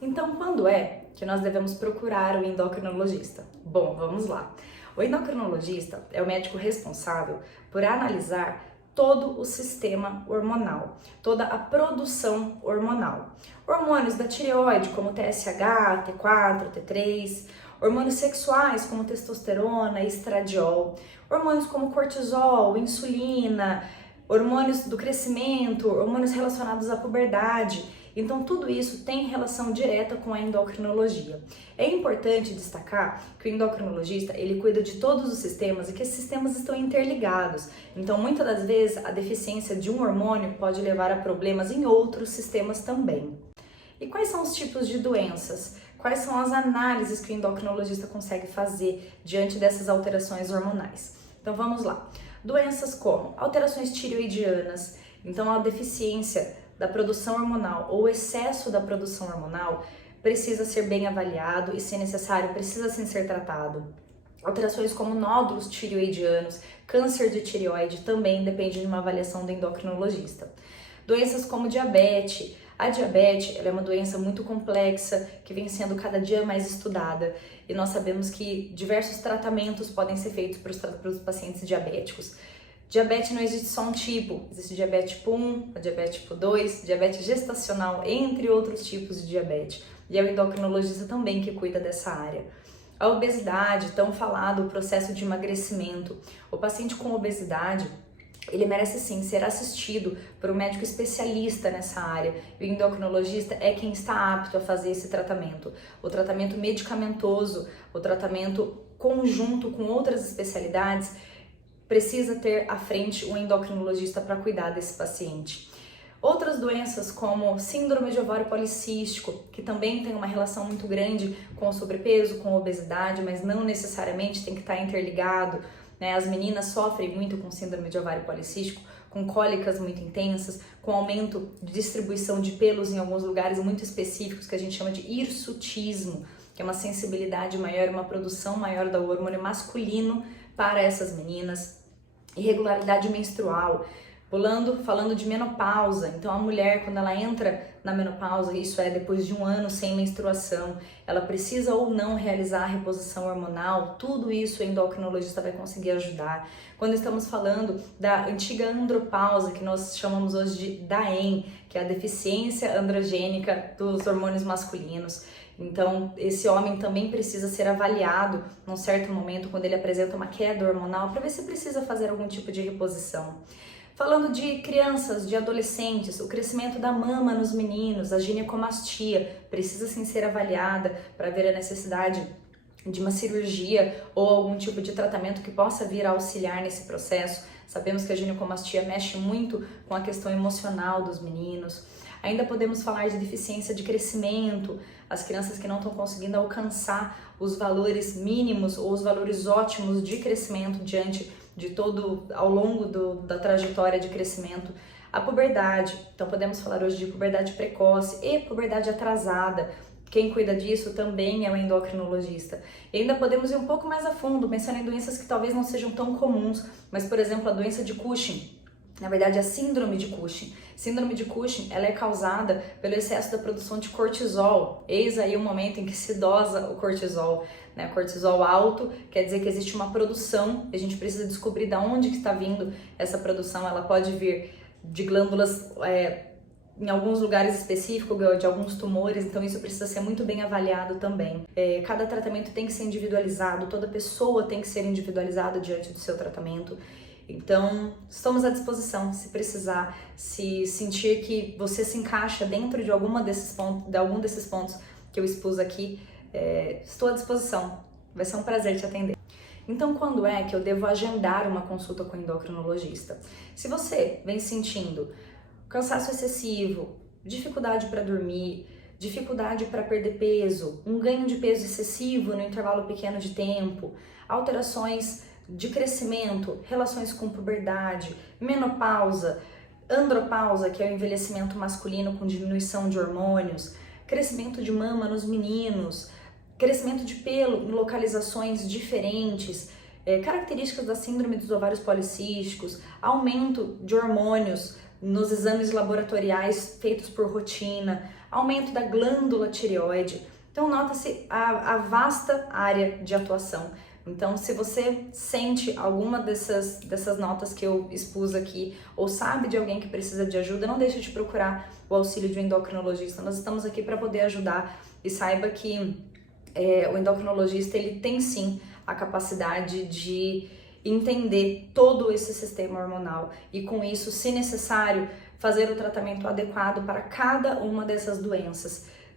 Então, quando é que nós devemos procurar o endocrinologista? Bom, vamos lá. O endocrinologista é o médico responsável por analisar todo o sistema hormonal, toda a produção hormonal. Hormônios da tireoide, como TSH, T4, T3, hormônios sexuais, como testosterona e estradiol, hormônios como cortisol, insulina, hormônios do crescimento, hormônios relacionados à puberdade. Então, tudo isso tem relação direta com a endocrinologia. É importante destacar que o endocrinologista, ele cuida de todos os sistemas e que esses sistemas estão interligados. Então, muitas das vezes, a deficiência de um hormônio pode levar a problemas em outros sistemas também. E quais são os tipos de doenças? Quais são as análises que o endocrinologista consegue fazer diante dessas alterações hormonais? Então, vamos lá. Doenças como alterações tireoidianas, então a deficiência da produção hormonal ou excesso da produção hormonal precisa ser bem avaliado e, se necessário, precisa sim ser tratado. Alterações como nódulos tireoidianos, câncer de tireoide também depende de uma avaliação do endocrinologista. Doenças como diabetes. A diabetes ela é uma doença muito complexa que vem sendo cada dia mais estudada e nós sabemos que diversos tratamentos podem ser feitos para os pacientes diabéticos. Diabetes não existe só um tipo, existe diabetes tipo 1, a diabetes tipo 2, diabetes gestacional, entre outros tipos de diabetes. E é o endocrinologista também que cuida dessa área. A obesidade, tão falado, o processo de emagrecimento. O paciente com obesidade, ele merece sim ser assistido por um médico especialista nessa área. E o endocrinologista é quem está apto a fazer esse tratamento. O tratamento medicamentoso, o tratamento conjunto com outras especialidades, precisa ter à frente um endocrinologista para cuidar desse paciente. Outras doenças como síndrome de ovário policístico, que também tem uma relação muito grande com o sobrepeso, com a obesidade, mas não necessariamente tem que estar interligado, né? As meninas sofrem muito com síndrome de ovário policístico, com cólicas muito intensas, com aumento de distribuição de pelos em alguns lugares muito específicos, que a gente chama de hirsutismo, que é uma sensibilidade maior, uma produção maior do hormônio masculino para essas meninas. Irregularidade menstrual, falando de menopausa. Então a mulher, quando ela entra na menopausa, isso é depois de um ano sem menstruação, ela precisa ou não realizar a reposição hormonal, tudo isso o endocrinologista vai conseguir ajudar. Quando estamos falando da antiga andropausa, que nós chamamos hoje de DAEM, que é a deficiência androgênica dos hormônios masculinos. Então, esse homem também precisa ser avaliado num certo momento, quando ele apresenta uma queda hormonal, para ver se precisa fazer algum tipo de reposição. Falando de crianças, de adolescentes, o crescimento da mama nos meninos, a ginecomastia, precisa sim ser avaliada para ver a necessidade de uma cirurgia ou algum tipo de tratamento que possa vir a auxiliar nesse processo. Sabemos que a ginecomastia mexe muito com a questão emocional dos meninos. Ainda podemos falar de deficiência de crescimento, as crianças que não estão conseguindo alcançar os valores mínimos ou os valores ótimos de crescimento diante de todo, ao longo da trajetória de crescimento. A puberdade, então podemos falar hoje de puberdade precoce e puberdade atrasada. Quem cuida disso também é o endocrinologista. E ainda podemos ir um pouco mais a fundo, pensando em doenças que talvez não sejam tão comuns, mas, por exemplo, a doença de Cushing. Na verdade, a síndrome de Cushing. Síndrome de Cushing, ela é causada pelo excesso da produção de cortisol. Eis aí o momento em que se dosa o cortisol, né? Cortisol alto quer dizer que existe uma produção, a gente precisa descobrir de onde que está vindo essa produção. Ela pode vir de glândulas, em alguns lugares específicos, de alguns tumores, então isso precisa ser muito bem avaliado também. Cada tratamento tem que ser individualizado, toda pessoa tem que ser individualizada diante do seu tratamento. Então, estamos à disposição, se precisar, se sentir que você se encaixa dentro de algum desses pontos que eu expus aqui, estou à disposição, vai ser um prazer te atender. Então, quando é que eu devo agendar uma consulta com o endocrinologista? Se você vem sentindo cansaço excessivo, dificuldade para dormir, dificuldade para perder peso, um ganho de peso excessivo no intervalo pequeno de tempo, alterações de crescimento, relações com puberdade, menopausa, andropausa, que é o envelhecimento masculino com diminuição de hormônios, crescimento de mama nos meninos, crescimento de pelo em localizações diferentes, características da síndrome dos ovários policísticos, aumento de hormônios nos exames laboratoriais feitos por rotina, aumento da glândula tireoide. Então nota-se a vasta área de atuação. Então, se você sente alguma dessas notas que eu expus aqui, ou sabe de alguém que precisa de ajuda, não deixe de procurar o auxílio de um endocrinologista. Nós estamos aqui para poder ajudar, e saiba que o endocrinologista ele tem sim a capacidade de entender todo esse sistema hormonal e, com isso, se necessário, fazer o tratamento adequado para cada uma dessas doenças.